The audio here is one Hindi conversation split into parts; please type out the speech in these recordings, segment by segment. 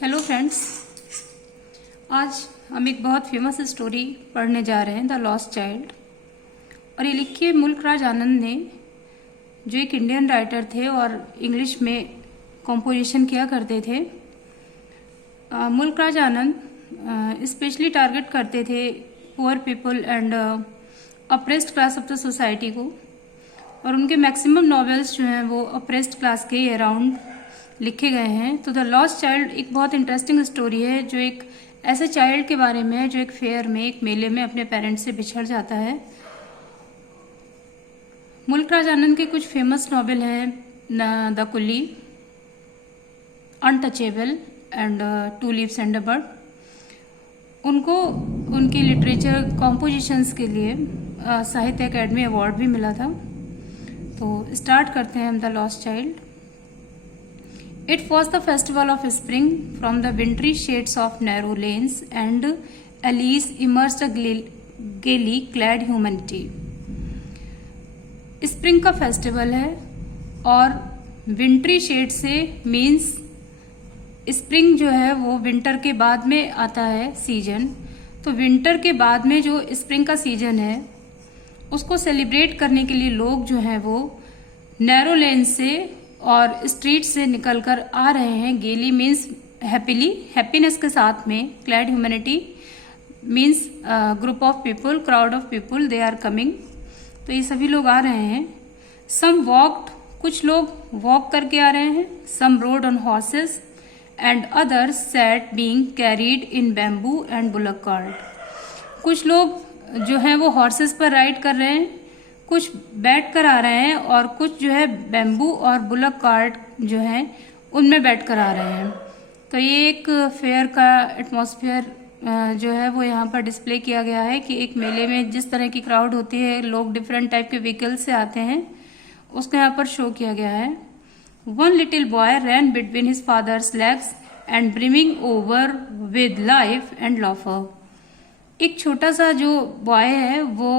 हेलो फ्रेंड्स, आज हम एक बहुत फेमस स्टोरी पढ़ने जा रहे हैं, द लॉस्ट चाइल्ड। और ये लिखी है मुल्क राज आनंद ने, जो एक इंडियन राइटर थे और इंग्लिश में कॉम्पोजिशन किया करते थे। मुल्क राज आनंद स्पेशली टारगेट करते थे poor people and apprised class of the society को, और उनके मैक्सिमम नॉवेल्स जो हैं वो अप्रेस्ड क्लास के अराउंड लिखे गए हैं। तो द लॉस्ट चाइल्ड एक बहुत इंटरेस्टिंग स्टोरी है, जो एक ऐसे चाइल्ड के बारे में है जो एक फेयर में, एक मेले में अपने पेरेंट्स से बिछड़ जाता है। मुल्क राज आनंद के कुछ फेमस नॉवेल हैं the coolie, untouchable and two leaves and a bird. उनको उनकी लिटरेचर कॉम्पोजिशंस के लिए साहित्य अकेडमी अवार्ड भी मिला था। तो स्टार्ट करते हैं हम the lost child. It was the festival of spring. From the wintry shades of narrow lanes and alleys emerged a gaily clad humanity. Spring का फेस्टिवल है और विंट्री शेड से मीन्स स्प्रिंग जो है वो विंटर के बाद में आता है सीजन। तो विंटर के बाद में जो स्प्रिंग का सीजन है उसको सेलिब्रेट करने के लिए लोग जो हैं वो नैरो लेन से और स्ट्रीट से निकलकर आ रहे हैं। गेली मीन्स हैप्पीली, हैप्पीनेस के साथ में। Clad humanity means group of people, crowd of people, they are coming. तो ये सभी लोग आ रहे हैं। सम वॉक्ड, कुछ लोग वॉक करके आ रहे हैं। Some rode on horses and others sat being carried in bamboo and bullock cart. कुछ लोग जो हैं वो हॉर्सेस पर राइड कर रहे हैं, कुछ बैठ कर आ रहे हैं और कुछ जो है बैम्बू और बुलक कार्ट जो है उनमें बैठ कर आ रहे हैं। तो ये एक फेयर का एटमॉस्फेयर जो है वो यहाँ पर डिस्प्ले किया गया है कि एक मेले में जिस तरह की क्राउड होती है, लोग डिफरेंट टाइप के व्हीकल से आते हैं, उसको यहाँ पर शो किया गया है। One little boy ran between his father's legs and brimming over with life and laughter. एक छोटा सा जो बॉय है वो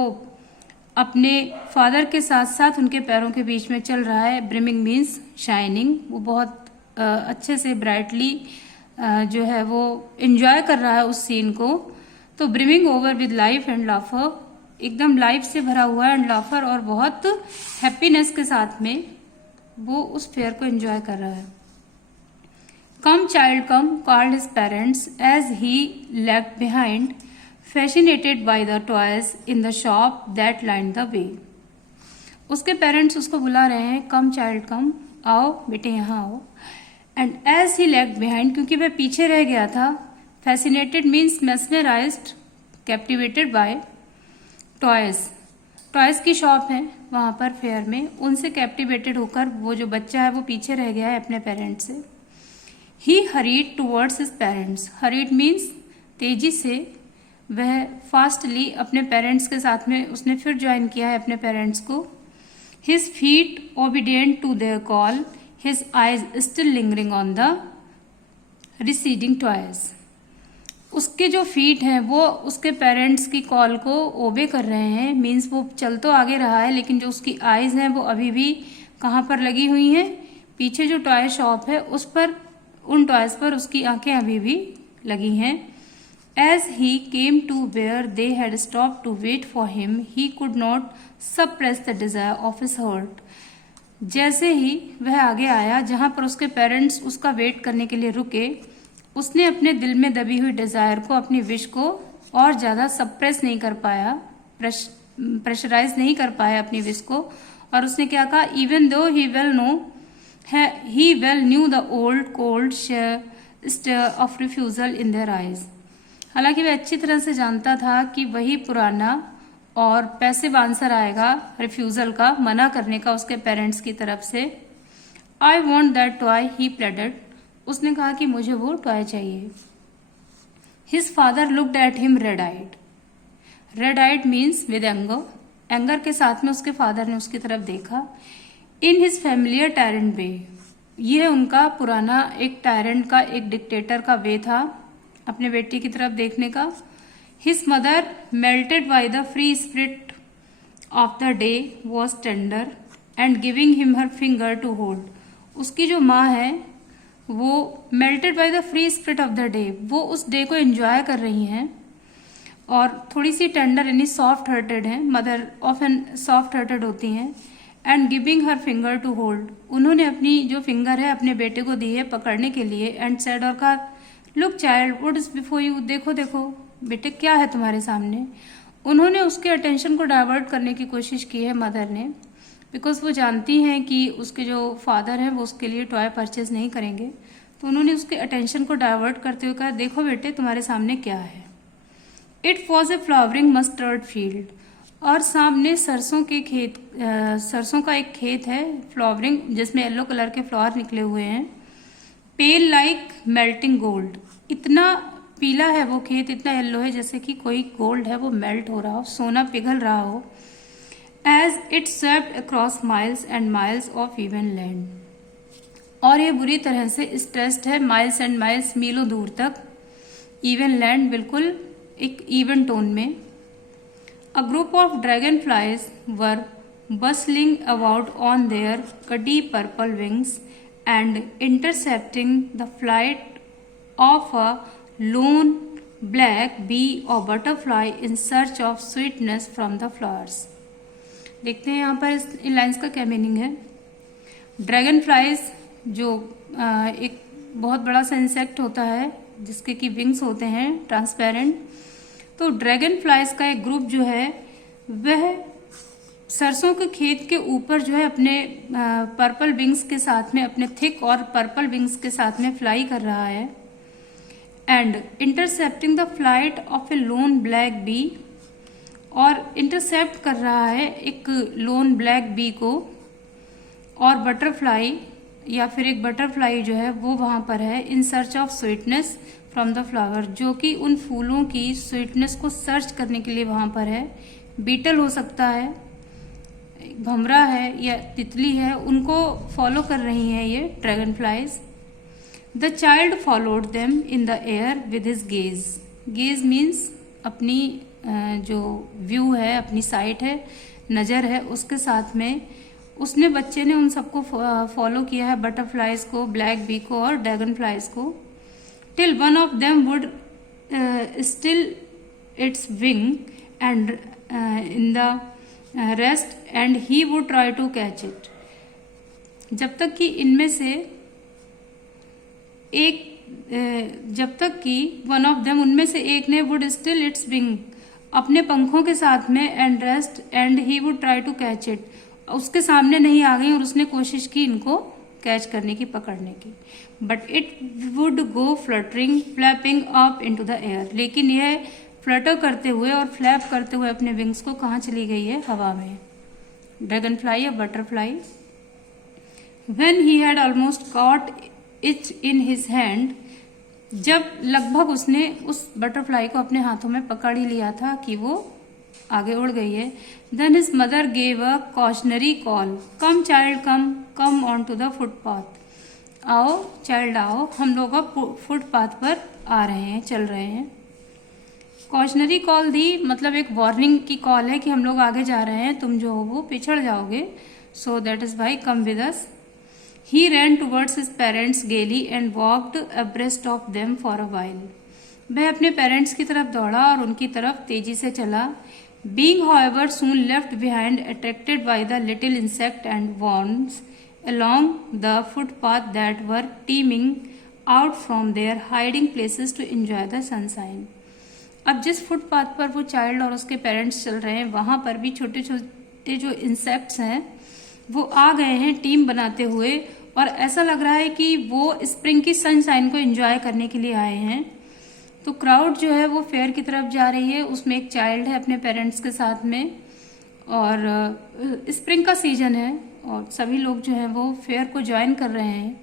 अपने फादर के साथ साथ उनके पैरों के बीच में चल रहा है। ब्रिमिंग मीन्स शाइनिंग, वो बहुत अच्छे से ब्राइटली जो है वो एंजॉय कर रहा है उस सीन को। तो brimming over with life and laughter, एकदम लाइफ से भरा हुआ है, एंड लाफर, और बहुत हैप्पीनेस के साथ में वो उस फेयर को एंजॉय कर रहा है। Come child come called his parents as he lagged behind, fascinated by the toys in the shop that lined the way. उसके पेरेंट्स उसको बुला रहे हैं, कम चाइल्ड कम, आओ बेटे यहाँ आओ। And as he lagged behind, क्योंकि वह पीछे रह गया था। Fascinated means mesmerised, captivated by toys. Toys की शॉप है वहां पर फेयर में, उनसे कैप्टिवेटेड होकर वो जो बच्चा है वो पीछे रह गया है अपने पेरेंट्स से। He hurried towards his parents, hurried means तेजी से, वह फास्टली अपने पेरेंट्स के साथ में उसने फिर ज्वाइन किया है अपने पेरेंट्स को। His feet obedient to their call, his eyes still lingering on the receding toys. उसके जो फीट हैं वो उसके पेरेंट्स की कॉल को ओबे कर रहे हैं, मीन्स वो चल तो आगे रहा है लेकिन जो उसकी आईज हैं वो अभी भी कहाँ पर लगी हुई हैं, पीछे जो टॉय शॉप है उस पर, उन टॉयज पर उसकी आंखें अभी भी लगी हैं। As he came to where they had stopped to wait for him, he could not suppress the desire of his heart. जैसे ही वह आगे आया जहां पर उसके पेरेंट्स उसका वेट करने के लिए रुके, उसने अपने दिल में दबी हुई डिजायर को, अपनी विश को और ज्यादा सप्रेस नहीं कर पाया, प्रेशराइज नहीं कर पाया अपनी विश को। और उसने क्या कहा, even though he well knew the old cold stare of refusal in their eyes. हालांकि वह अच्छी तरह से जानता था कि वही पुराना और पैसिव आंसर आएगा रिफ्यूजल का, मना करने का उसके पेरेंट्स की तरफ से। I want that toy, he pleaded, उसने कहा कि मुझे वो टॉय चाहिए। His father looked at him red eyed, red eyed means with anger, anger के साथ में उसके फादर ने उसकी तरफ देखा। In his familiar tyrant way, यह उनका पुराना एक टायरेंट का, एक डिक्टेटर का वे था अपने बेटी की तरफ देखने का। His mother melted by the free spirit of the day was tender and giving him her finger to hold. उसकी जो माँ है वो melted by the free spirit of the day, वो उस डे को एंजॉय कर रही हैं और थोड़ी सी टेंडर यानी सॉफ्ट हार्टेड हैं, मदर ऑफन सॉफ्ट हार्टेड होती हैं। And giving her finger to hold, उन्होंने अपनी जो फिंगर है अपने बेटे को दी है पकड़ने के लिए। एंड सेड, और कहा, look child what is before you, देखो देखो बेटे क्या है तुम्हारे सामने। उन्होंने उसके अटेंशन को डाइवर्ट करने की कोशिश की है मदर ने, बिकॉज वो जानती हैं कि उसके जो फादर हैं वो उसके लिए टॉय परचेज नहीं करेंगे। तो उन्होंने उसके अटेंशन को डाइवर्ट करते हुए कहा, देखो बेटे तुम्हारे सामने क्या है। It was a flowering mustard field, और सामने सरसों के खेत, सरसों का एक खेत है फ्लावरिंग, जिसमें येलो कलर के फ्लावर निकले हुए हैं। पेल लाइक मेल्टिंग गोल्ड, इतना पीला है वो खेत, इतना येलो है जैसे कि कोई गोल्ड है वो मेल्ट हो रहा हो, सोना पिघल रहा हो। As it swept across miles and miles of even land, और ये बुरी तरह से स्ट्रेस्ड है माइल्स एंड माइल्स, मीलों दूर तक। इवन लैंड, बिल्कुल एक इवन टोन में। A group of dragon flies were bustling about on their gaudy purple wings and intercepting the flight of a lone black bee or butterfly in search of sweetness from the flowers. देखते हैं यहाँ पर इन लाइन्स का क्या मीनिंग है। ड्रैगन फ्लाइज जो एक बहुत बड़ा सा इंसेक्ट होता है जिसके की विंग्स होते हैं ट्रांसपेरेंट, तो ड्रैगन फ्लाइज का एक ग्रुप जो है वह सरसों के खेत के ऊपर जो है अपने पर्पल विंग्स के साथ में, अपने थिक और पर्पल विंग्स के साथ में फ्लाई कर रहा है। And intercepting the flight of a lone black bee, और इंटरसेप्ट कर रहा है एक लोन ब्लैक बी को, और बटरफ्लाई या फिर एक बटरफ्लाई जो है वो वहां पर है in search of sweetness from the flower, जो कि उन फूलों की स्वीटनेस को सर्च करने के लिए वहां पर है। बीटल हो सकता है, भमरा है या तितली है, उनको फॉलो कर रही हैं ये dragon flies. The child followed them in the air with his gaze, gauge means अपनी जो व्यू है, अपनी साइट है, नज़र है, उसके साथ में उसने, बच्चे ने उन सबको फॉलो किया है, बटरफ्लाइज को, ब्लैक बी को और ड्रैगन फ्लाइज को। Till one of them would still its wings and in the rest and he would try to catch it, जब तक कि इनमें से एक, जब तक कि वन ऑफ देम, उनमें से एक ने, वुड स्टिल इट्स विंग, अपने पंखों के साथ में, and rest and he would try to catch it, उसके सामने नहीं आ गई और उसने कोशिश की इनको कैच करने की, पकड़ने की। But it would go fluttering flapping up into the air, लेकिन यह फ्लटर करते हुए और फ्लैप करते हुए अपने विंग्स को कहाँ चली गई है, हवा में। ड्रैगन फ्लाई या butterfly. When he had almost caught it in his hand, जब लगभग उसने उस बटरफ्लाई को अपने हाथों में पकड़ ही लिया था कि वो आगे उड़ गई है। Then his mother gave a cautionary call, come child come, come on to the footpath, आओ चाइल्ड आओ, हम लोग अब फुटपाथ पर आ रहे हैं, चल रहे हैं। कॉशनरी कॉल दी मतलब एक वार्निंग की कॉल है कि हम लोग आगे जा रहे हैं, तुम जो हो वो पिछड़ जाओगे, so that is why come with us. He ran towards his parents gaily and walked abreast of them for a while. वह अपने पेरेंट्स की तरफ दौड़ा और उनकी तरफ तेजी से चला। Being however soon left behind, attracted by the little insect and worms along the footpath that were teeming out from their hiding places to enjoy the sunshine. अब जिस फुटपाथ पर वो चाइल्ड और उसके पेरेंट्स चल रहे हैं, वहां पर भी छोटे छोटे जो इंसेक्ट्स हैं वो आ गए हैं टीम बनाते हुए, और ऐसा लग रहा है कि वो स्प्रिंग की सनशाइन को एंजॉय करने के लिए आए हैं। तो क्राउड जो है वो फेयर की तरफ जा रही है, उसमें एक चाइल्ड है अपने पेरेंट्स के साथ में, और स्प्रिंग का सीजन है और सभी लोग जो है वो फेयर को ज्वाइन कर रहे हैं।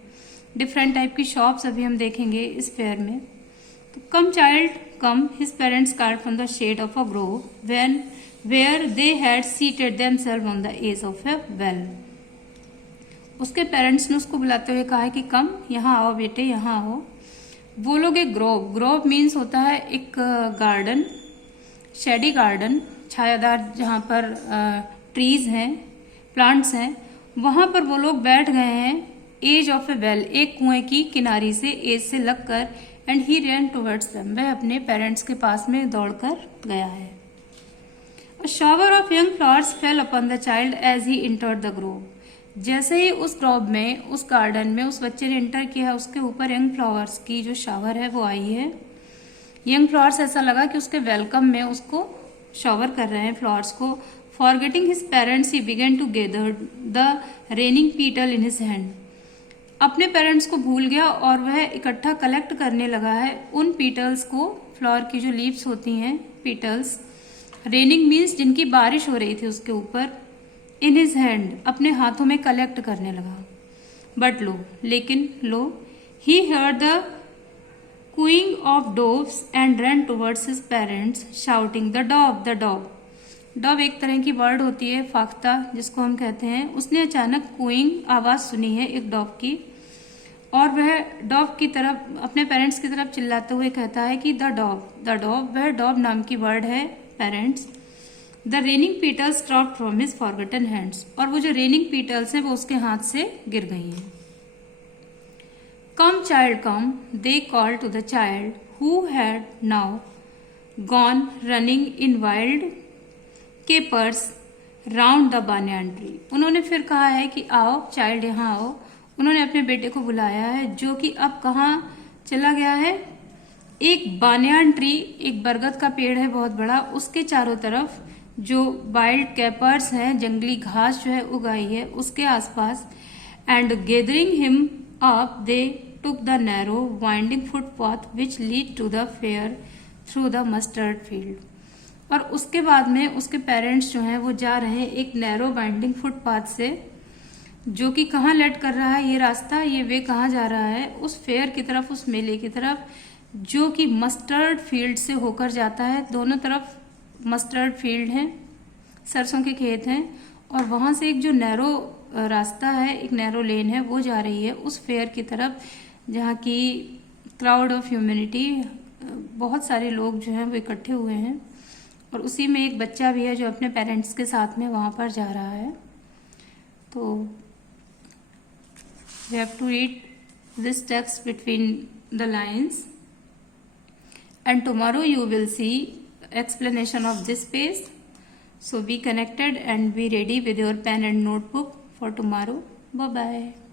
डिफरेंट टाइप की शॉप्स अभी हम देखेंगे इस फेयर में। तो come child come, his parents called from the shade of a grove when where they had seated themselves on the edge of a well. उसके पेरेंट्स ने उसको बुलाते हुए कहा है कि कम, यहाँ आओ बेटे, यहाँ आओ। वो लोग एक ग्रोव, ग्रोव मीन्स होता है एक गार्डन, शेडी गार्डन, छायादार, जहाँ पर ट्रीज हैं, प्लांट्स हैं, वहां पर वो लोग बैठ गए हैं एज ऑफ ए वेल, एक कुएं की किनारी से, एज से लगकर, and he ran towards them, वह अपने पेरेंट्स के पास में दौड़कर गया है। A shower of young flowers fell upon the child as he entered the grove, जैसे ही उस ग्रोव में, उस गार्डन में उस बच्चे ने इंटर किया, उसके ऊपर यंग फ्लावर्स की जो शावर है वो आई है। यंग फ्लावर्स, ऐसा लगा कि उसके वेलकम में उसको शावर कर रहे हैं फ्लावर्स को। Forgetting his parents he began to gather the raining petal in his hand, अपने पेरेंट्स को भूल गया और वह इकट्ठा कलेक्ट करने लगा है उन पीटल्स को, फ्लावर की जो लीव्स होती हैं, पीटल्स। रेनिंग मीन्स जिनकी बारिश हो रही थी उसके ऊपर। इन हिज हैंड, अपने हाथों में कलेक्ट करने लगा। बट लो, लेकिन lo, he heard the cooing of doves and ran towards his parents shouting the dove, the dove. Dow एक तरह की वर्ड होती है, फाख्ता जिसको हम कहते हैं। उसने अचानक कूइंग आवाज सुनी है एक डॉव की, और वह डॉव की तरफ, अपने पेरेंट्स की तरफ चिल्लाते हुए कहता है कि द डॉव, द डॉव, वह डॉव नाम की वर्ड है, parents. The raining petals dropped from his forgotten hands, और वो जो रेनिंग पीटल्स हैं वो उसके हाथ से गिर गई हैं। Come child come, they called to the child who had now gone running in wild capers round the banyan tree. उन्होंने फिर कहा है कि आओ चाइल्ड, यहाँ आओ। उन्होंने अपने बेटे को बुलाया है जो कि अब कहाँ चला गया है, एक बानियान ट्री, एक बरगद का पेड़ है बहुत बड़ा, उसके चारों तरफ जो वाइल्ड कैपर्स हैं, जंगली घास जो है उगाई है उसके आसपास। And gathering him up they took the narrow winding footpath which lead to the fair through the mustard field. और उसके बाद में उसके पेरेंट्स जो हैं वो जा रहे हैं एक नैरो वाइंडिंग फुटपाथ से, जो कि कहाँ लेट कर रहा है ये रास्ता, ये वे कहाँ जा रहा है, उस फेयर की तरफ, उस मेले की तरफ, जो कि मस्टर्ड फील्ड से होकर जाता है। दोनों तरफ मस्टर्ड फील्ड हैं, सरसों के खेत हैं, और वहां से एक जो नैरो रास्ता है, एक नैरो लेन है, वो जा रही है उस फेयर की तरफ, जहाँ की क्राउड ऑफ ह्यूमैनिटी, बहुत सारे लोग जो हैं वो इकट्ठे हुए हैं, और उसी में एक बच्चा भी है जो अपने पेरेंट्स के साथ में वहाँ पर जा रहा है। तो we have to read this text between the lines, and tomorrow you will see explanation of this page. So be connected and be ready with your pen and notebook for tomorrow. Bye bye.